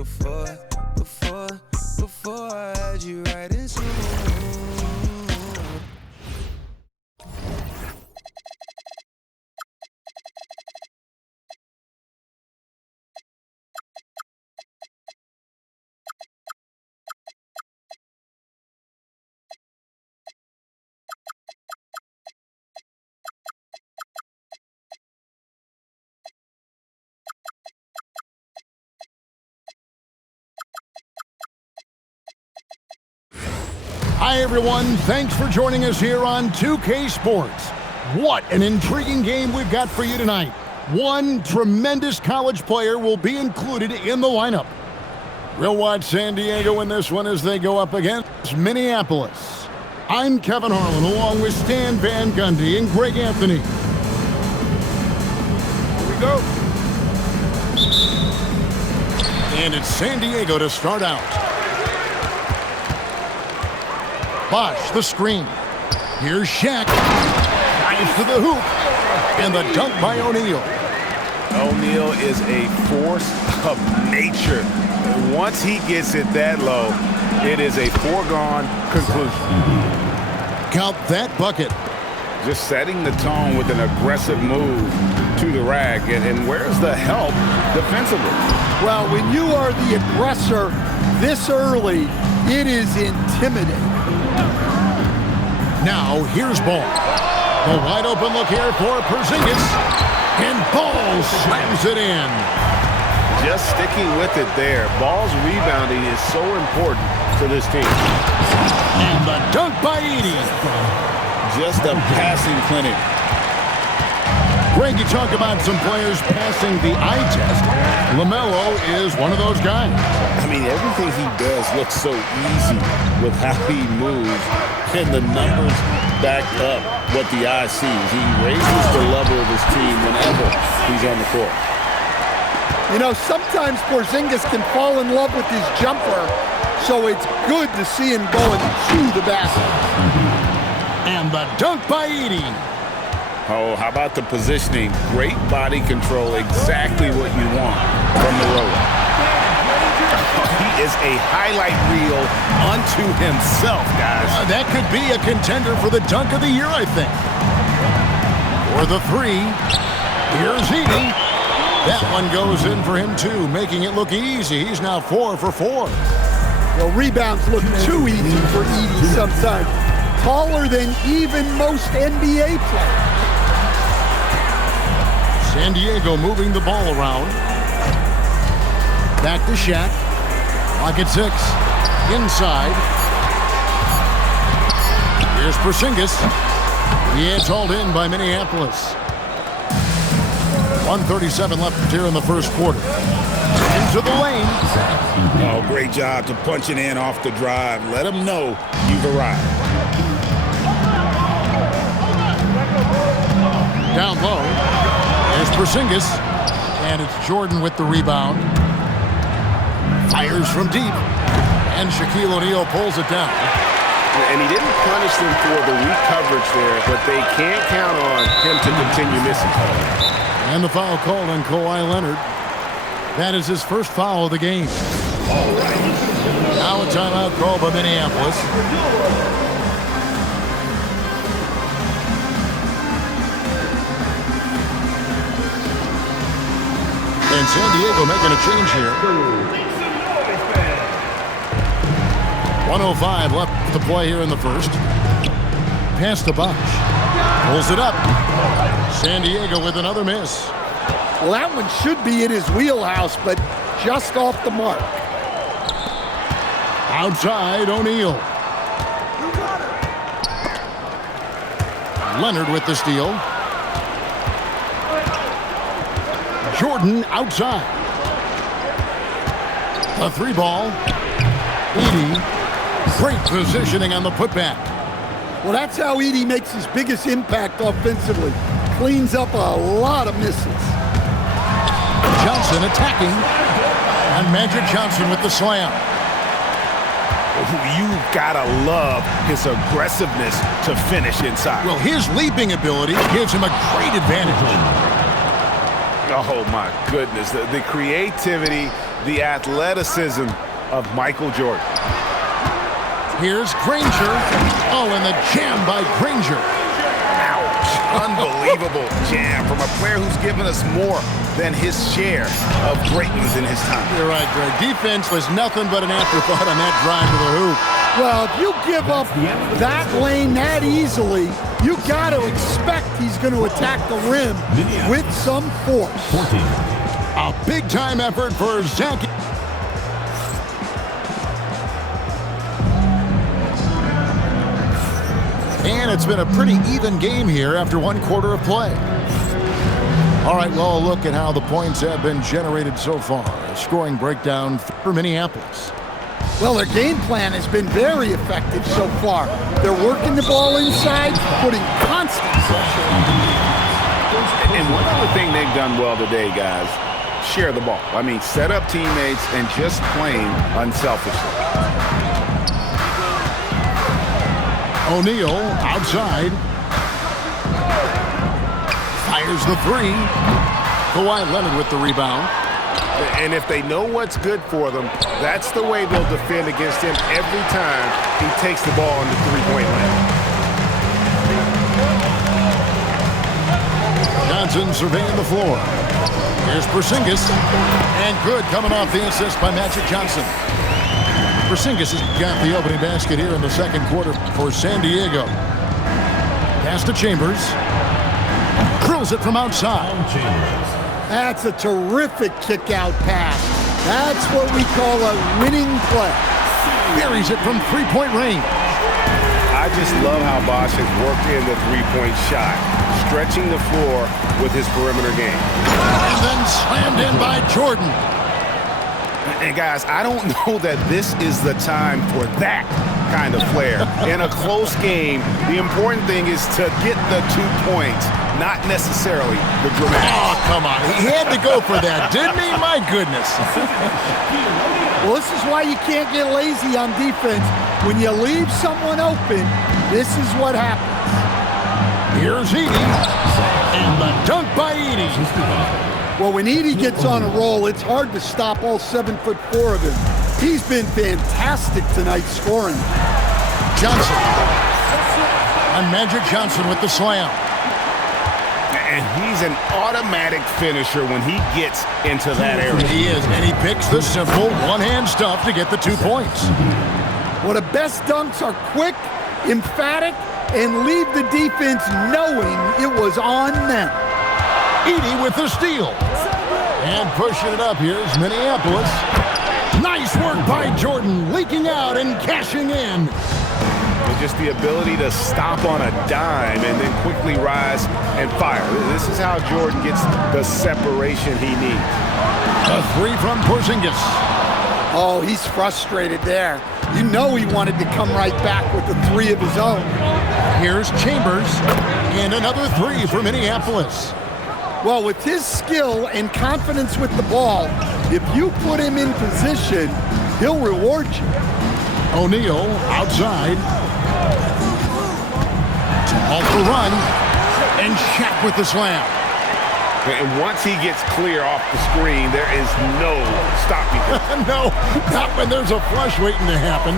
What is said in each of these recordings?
before I had you right in smooth. Hi, everyone. Thanks for joining us here on 2K Sports. What an intriguing game we've got for you tonight. One tremendous college player will be included in the lineup. We'll watch San Diego in this one as they go up against Minneapolis. I'm Kevin Harlan along with Stan Van Gundy and Greg Anthony. Here we go. And it's San Diego to start out. Bosch, the screen. Here's Shaq. Drives to the hoop. And the dunk by O'Neal. O'Neal is a force of nature. Once he gets it that low, it is a foregone conclusion. Count that bucket. Just setting the tone with an aggressive move to the rack. And where's the help defensively? Well, when you are the aggressor this early, it is intimidating. Now, here's Ball. The wide open look here for Porzingis. And Ball slams it in. Just sticking with it there. Ball's rebounding is so important to this team. And the dunk by Edey. Just a passing clinic. Greg, you talk about some players passing the eye test. LaMelo is one of those guys. I mean, everything he does looks so easy with how he moves, and the numbers back up what the eye sees. He raises the level of his team whenever he's on the court. You know, sometimes Porzingis can fall in love with his jumper, so it's good to see him going to the basket. And the dunk by Edey. Oh, how about the positioning? Great body control, exactly what you want from the roller. He is a highlight reel unto himself, guys. That could be a contender for the dunk of the year, I think. For the three, here's Edey. That one goes in for him, too, making it look easy. He's now 4 for 4. Well, rebounds look too easy for Edey sometimes. Taller than even most NBA players. San Diego moving the ball around. Back to Shaq. Clock at 6. Inside. Here's Porzingis. It's hauled in by Minneapolis. 1:37 left here in the first quarter. Into the lane. Oh, great job to punch it in off the drive. Let him know you've arrived. Down low. There's Porzingis. And it's Jordan with the rebound. Fires from deep. And Shaquille O'Neal pulls it down. And he didn't punish them for the weak coverage there, but they can't count on him to continue missing. And the foul called on Kawhi Leonard. That is his first foul of the game. All right. Now a timeout called by Minneapolis. And San Diego making a change here. 1:05 left to play here in the first. Pass to Bosch. Pulls it up. San Diego with another miss. Well, that one should be in his wheelhouse, but just off the mark. Outside, O'Neal. Leonard with the steal. Jordan outside. The three ball. Edey. Great positioning on the putback. Well, that's how Edey makes his biggest impact offensively. Cleans up a lot of misses. Johnson attacking. And Magic Johnson with the slam. You've got to love his aggressiveness to finish inside. Well, his leaping ability gives him a great advantage. Oh, my goodness. The creativity the athleticism of Michael Jordan. Here's Granger. Oh, and the jam by Granger. Ouch. Unbelievable jam from a player who's given us more than his share of great ones in his time. You're right, Greg. Defense was nothing but an afterthought on that drive to the hoop. Well, if you give up that lane that easily, you got to expect he's going to attack the rim with some force. 14. A big-time effort for Zach. And it's been a pretty even game here after one quarter of play. All right, well, a look at how the points have been generated so far. A scoring breakdown for Minneapolis. Well, their game plan has been very effective so far. They're working the ball inside, putting constant pressure on the defense. And one other thing they've done well today, guys, share the ball. I mean, set up teammates and just playing unselfishly. O'Neal outside. Fires the three. Kawhi Leonard with the rebound. And if they know what's good for them, that's the way they'll defend against him every time he takes the ball in the three-point line. Johnson surveying the floor. Here's Porzingis. And good coming off the assist by Magic Johnson. Porzingis has got the opening basket here in the second quarter for San Diego. Pass to Chambers. Drills it from outside. That's a terrific kick-out pass. That's what we call a winning play. Buries it from three-point range. I just love how Bosh has worked in the three-point shot, stretching the floor with his perimeter game. And then slammed in by Jordan. And guys, I don't know that this is the time for that kind of flair. In a close game, the important thing is to get the 2 points, not necessarily the dramatic. Oh, come on. He had to go for that, didn't he? My goodness. Well, this is why you can't get lazy on defense. When you leave someone open, this is what happens. Here's Edey. And the dunk by Edey. Well, when Edey gets on a roll, it's hard to stop all 7'4" of him. He's been fantastic tonight scoring. Johnson. And Magic Johnson with the slam. And he's an automatic finisher when he gets into that area. He is, and he picks the simple one-hand stuff to get the 2 points. Well, the best dunks are quick, emphatic, and leave the defense knowing it was on them. Edey with the steal. And pushing it up, here's Minneapolis. Nice work by Jordan, leaking out and cashing in. With just the ability to stop on a dime and then quickly rise and fire. This is how Jordan gets the separation he needs. A three from Porzingis. Oh, he's frustrated there. You know he wanted to come right back with the three of his own. Here's Chambers. And another three for Minneapolis. Well, with his skill and confidence with the ball, if you put him in position, he'll reward you. O'Neal outside. Off the run. And Shaq with the slam. And once he gets clear off the screen, there is no stopping him. No, not when there's a flush waiting to happen.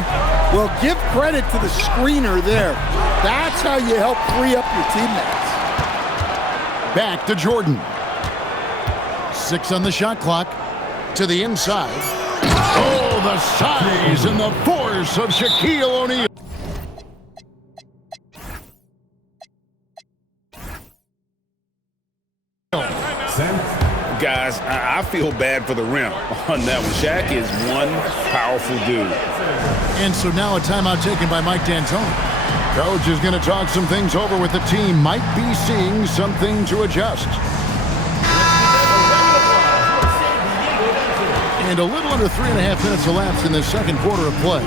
Well, give credit to the screener there. That's how you help free up your teammates. Back to Jordan. 6 on the shot clock. To the inside. Oh, the size and the force of Shaquille O'Neal. Guys, I feel bad for the rim on that one. Shaq is one powerful dude. And so now a timeout taken by Mike D'Antoni. Coach is going to talk some things over with the team. Might be seeing something to adjust. And a little under 3.5 minutes elapsed in the second quarter of play.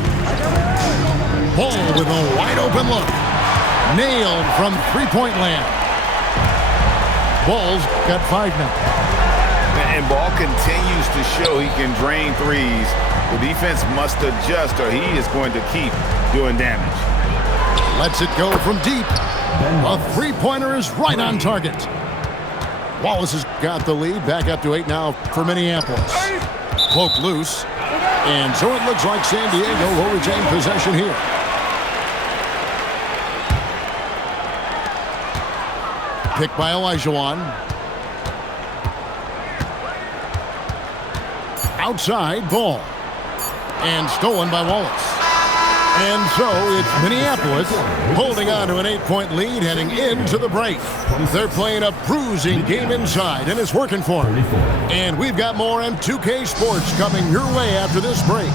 Ball with a wide open look. Nailed from three-point land. Ball's got 5 now. And Ball continues to show he can drain threes. The defense must adjust or he is going to keep doing damage. Lets it go from deep. A three-pointer is right on target. Wallace has got the lead. Back up to 8 now for Minneapolis. Poked loose. And so it looks like San Diego will retain possession here. Picked by Olajuwon. Outside ball. And stolen by Wallace. And so it's Minneapolis holding on to an 8-point lead heading into the break. They're playing a bruising game inside, and it's working for them. And we've got more on 2K Sports coming your way after this break.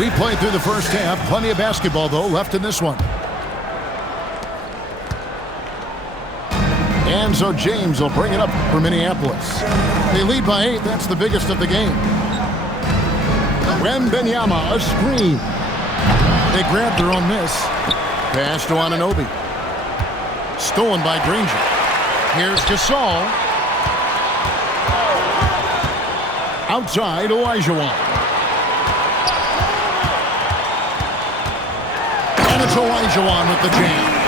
We played through the first half. Plenty of basketball, though, left in this one. And so James will bring it up for Minneapolis. They lead by 8. That's the biggest of the game. Wembanyama, a screen. They grabbed their own miss. Pass to Anunoby. Stolen by Granger. Here's Gasol. Outside, Olajuwon. And it's Olajuwon with the jam.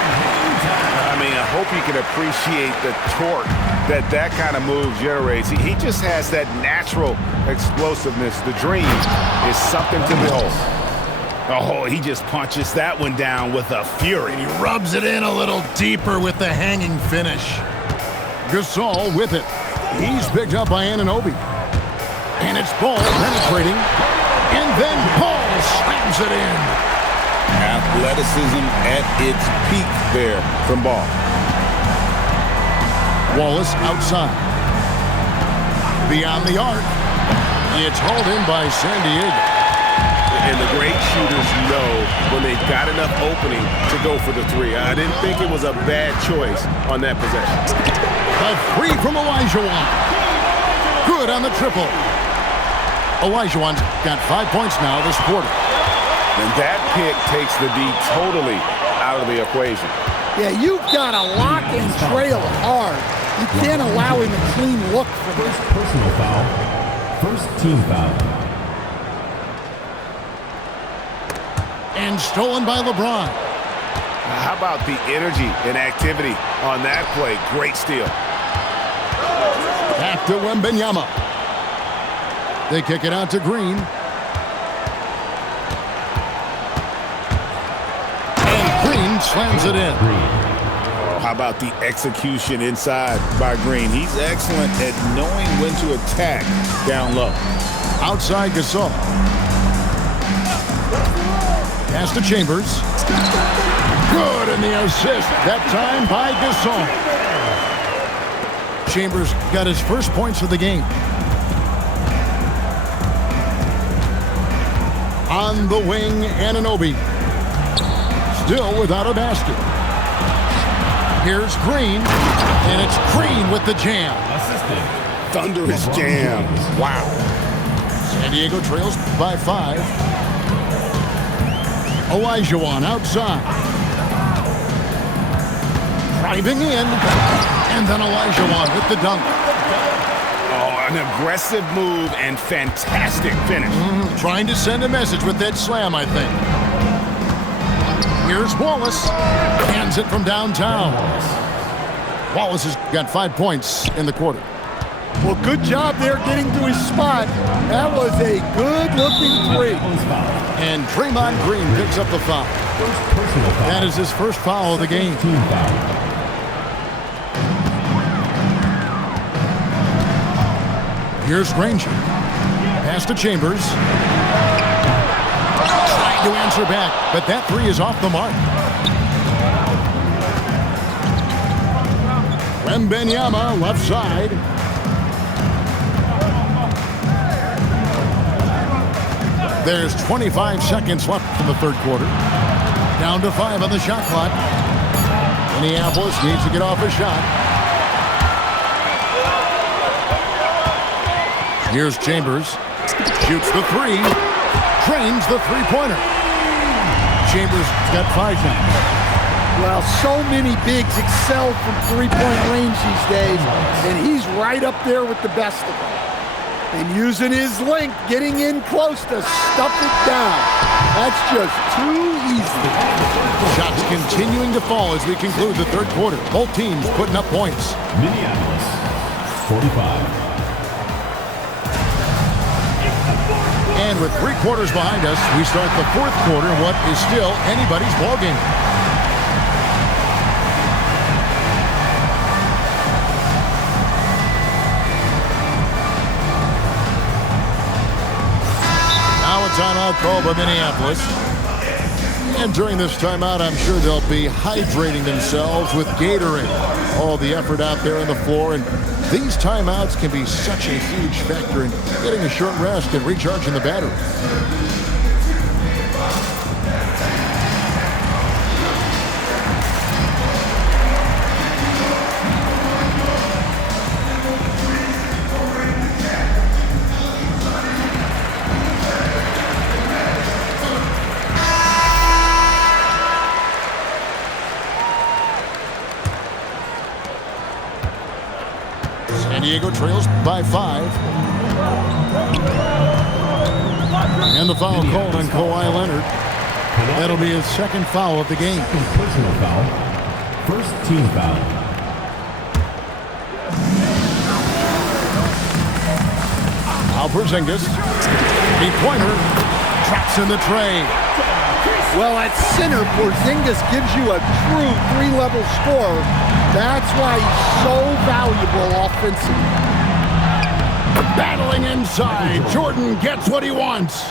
I mean, I hope you can appreciate the torque that kind of move generates. He just has that natural explosiveness. The dream is something to behold. Oh, he just punches that one down with a fury. And he rubs it in a little deeper with the hanging finish. Gasol with it. He's picked up by Anunoby. And it's Ball penetrating. And then Ball slams it in. Athleticism at its peak there from Ball. Wallace outside. Beyond the arc. It's hauled in by San Diego. And the great shooters know when they've got enough opening to go for the three. I didn't think it was a bad choice on that possession. A three from Olajuwon. Good on the triple. Olajuwon's got 5 points now this quarter. And that pick takes the D totally out of the equation. Yeah, you've got to lock and trail hard. You can't allow him a clean look for First personal foul. First team foul. And stolen by LeBron. How about the energy and activity on that play? Great steal. Back to Wembanyama. They kick it out to Green. And Green slams it in. How about the execution inside by Green? He's excellent at knowing when to attack down low. Outside Gasol. Pass to Chambers. Good, and the assist. That time by Gasol. Chambers got his first points of the game. On the wing, Anunoby. Still without a basket. Here's Green, and it's Green with the jam. Assistant. Thunderous jam. Wow. San Diego trails by 5. Olajuwon outside. Driving in, and then Olajuwon with the dunk. Oh, an aggressive move and fantastic finish. Trying to send a message with that slam, I think. Here's Wallace. Hands it from downtown. Wallace has got 5 points in the quarter. Well, good job there getting to his spot. That was a good-looking three. And Draymond Green picks up the foul. First personal foul. That is his first foul of the game. Team foul. Here's Granger. Pass to Chambers. Trying to answer back, but that three is off the mark. Wembanyama left side. There's 25 seconds left in the third quarter. Down to 5 on the shot clock. Minneapolis needs to get off a shot. Here's Chambers. Shoots the three. Drains the three-pointer. Chambers got 5 now. Well, so many bigs excel from three-point range these days, and he's right up there with the best of them. And using his length, getting in close to stuff it down. That's just too easy. Shots continuing to fall as we conclude the third quarter. Both teams putting up points. Minneapolis, 45. And with 3 quarters behind us, we start the 4th quarter in what is still anybody's ballgame. Now a timeout called by Minneapolis. And during this timeout, I'm sure they'll be hydrating themselves with Gatorade. All the effort out there on the floor, and these timeouts can be such a huge factor in getting a short rest and recharging the battery. San Diego trails by 5. And the foul called on Kawhi Leonard. That'll be his 2nd foul of the game. Personal foul. First team foul. Al Porzingis. 3-pointer. Traps in the tray. Well, at center, Porzingis gives you a true 3-level scorer. That's why he's so valuable offensively. Battling inside. Jordan gets what he wants.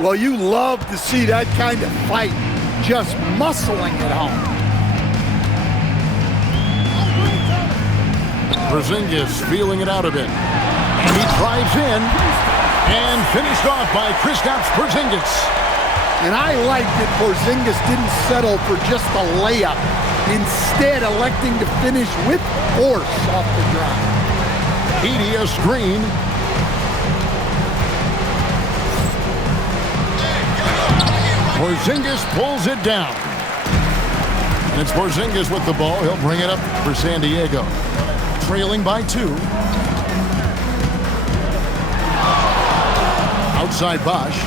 Well, you love to see that kind of fight, just muscling it home. Porzingis feeling it out a bit. And he drives in. And finished off by Kristaps Porzingis. And I like that Porzingis didn't settle for just a layup, instead electing to finish with force off the drive. Edey a screen. Porzingis pulls it down. And it's Porzingis with the ball. He'll bring it up for San Diego. Trailing by 2. Outside Bosch.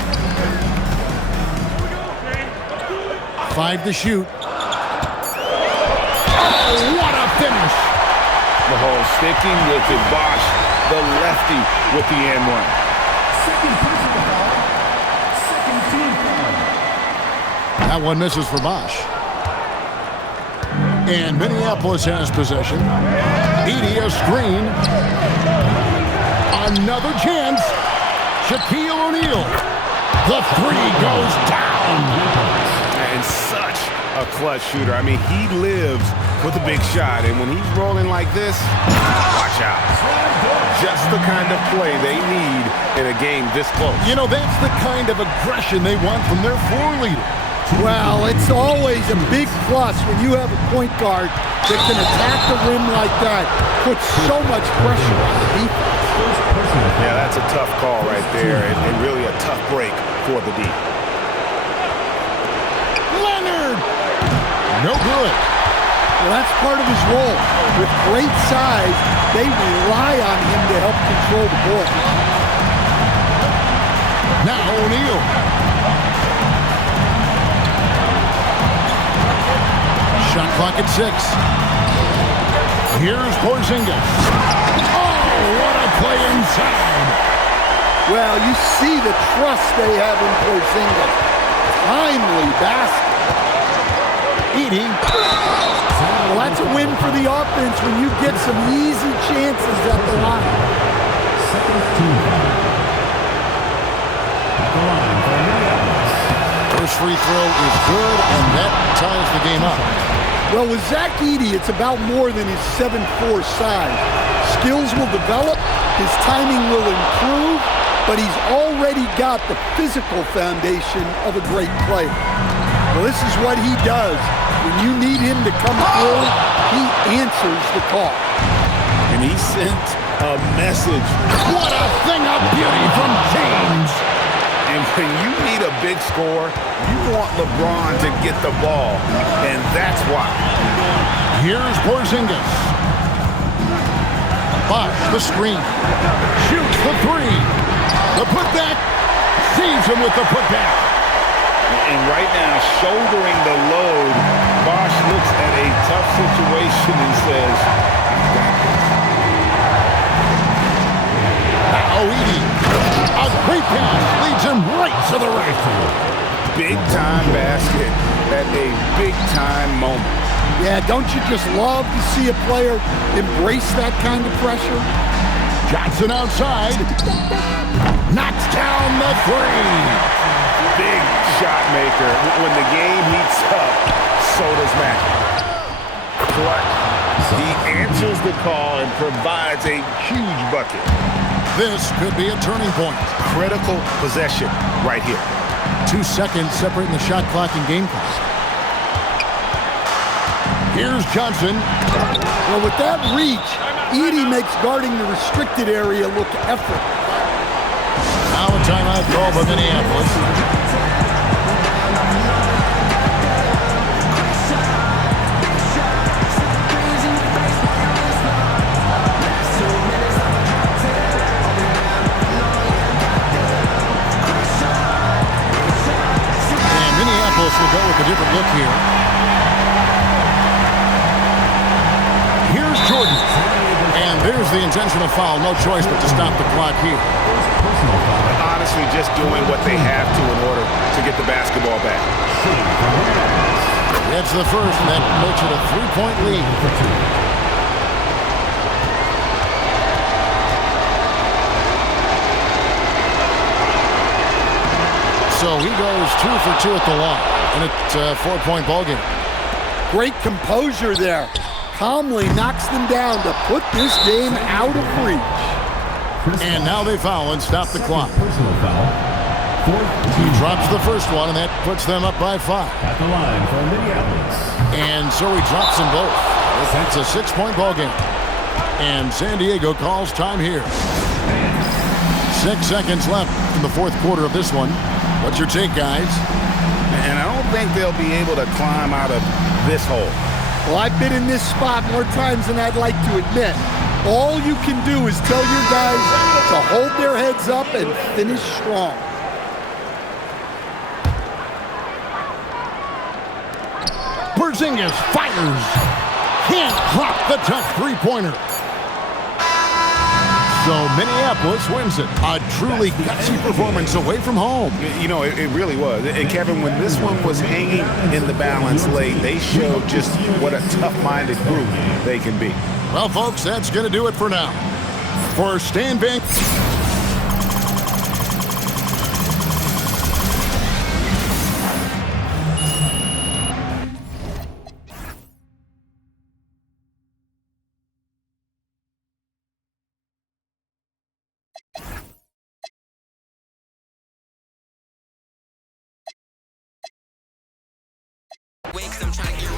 5 to shoot. Oh, what a finish! Mahal sticking with it. Bosch, the lefty, with the and-one. Second personal foul. Second team foul. That one misses for Bosch. And Minneapolis has possession. Edey a screen. Another chance. Shaquille O'Neal. The 3 goes down. And such a clutch shooter. I mean, he lives with a big shot. And when he's rolling like this, watch out. Just the kind of play they need in a game this close. You know, that's the kind of aggression they want from their floor leader. Well, it's always a big plus when you have a point guard that can attack the rim like that, put so much pressure on the defense. Yeah, that's a tough call right there, and really a tough break for the D. Leonard! No good. Well, that's part of his role. With great size, they rely on him to help control the ball. Now O'Neal. Shot clock at 6. Here's Porzingis. Oh, what a play inside. Well, you see the trust they have in Porzingis. Timely basket. Edey. Well, that's a win for the offense when you get some easy chances at the line. Second team foul. At the line for Minneapolis. First free throw is good, and that ties the game up. Well, with Zach Edey, it's about more than his 7'4" size. Skills will develop, his timing will improve, but he's already got the physical foundation of a great player. Well, this is what he does. When you need him to come through, he answers the call. And he sent a message. What a thing of beauty from James. And when you need a big score, you want LeBron to get the ball, and that's why. Here's Porzingis. Bosch, the screen. Shoots the 3. The putback. Sees him with the putback. And right now, shouldering the load, Bosch looks at a tough situation and says, "I got this." Now Edey. A great pass leads him to the right. Big-time basket at a big-time moment. Yeah, don't you just love to see a player embrace that kind of pressure? Johnson outside. Knocks down the three. Big shot maker. When the game heats up, so does Mac. Clutch. He answers the call and provides a huge bucket. This could be a turning point. Critical possession right here. 2 seconds separating the shot clock and game clock. Here's Johnson. Well, with that reach, Edey makes guarding the restricted area look effortless. Now a timeout call by Minneapolis. Will go with a different look here. Here's Jordan. And there's the intentional foul. No choice but to stop the clock here. Honestly, just doing what they have to in order to get the basketball back. That's the first, and that makes it a 3-point lead. So he goes 2 for 2 at the line. And it's a 4-point ballgame. Great composure there. Calmly knocks them down to put this game out of reach. And now they foul and stop the clock. He drops the first one, and that puts them up by 5. At the line for Minneapolis. And so he drops them both. It's a 6-point ballgame. And San Diego calls time here. 6 seconds left in the fourth quarter of this one. What's your take, guys? And I don't think they'll be able to climb out of this hole. Well, I've been in this spot more times than I'd like to admit. All you can do is tell your guys to hold their heads up and finish strong. Porzingis fires. Can't drop the tough three-pointer. So Minneapolis wins it. A truly gutsy performance away from home. You know, it really was. And Kevin, when this one was hanging in the balance late, they showed just what a tough-minded group they can be. Well, folks, that's going to do it for now. For Stan Van... I'm trying to get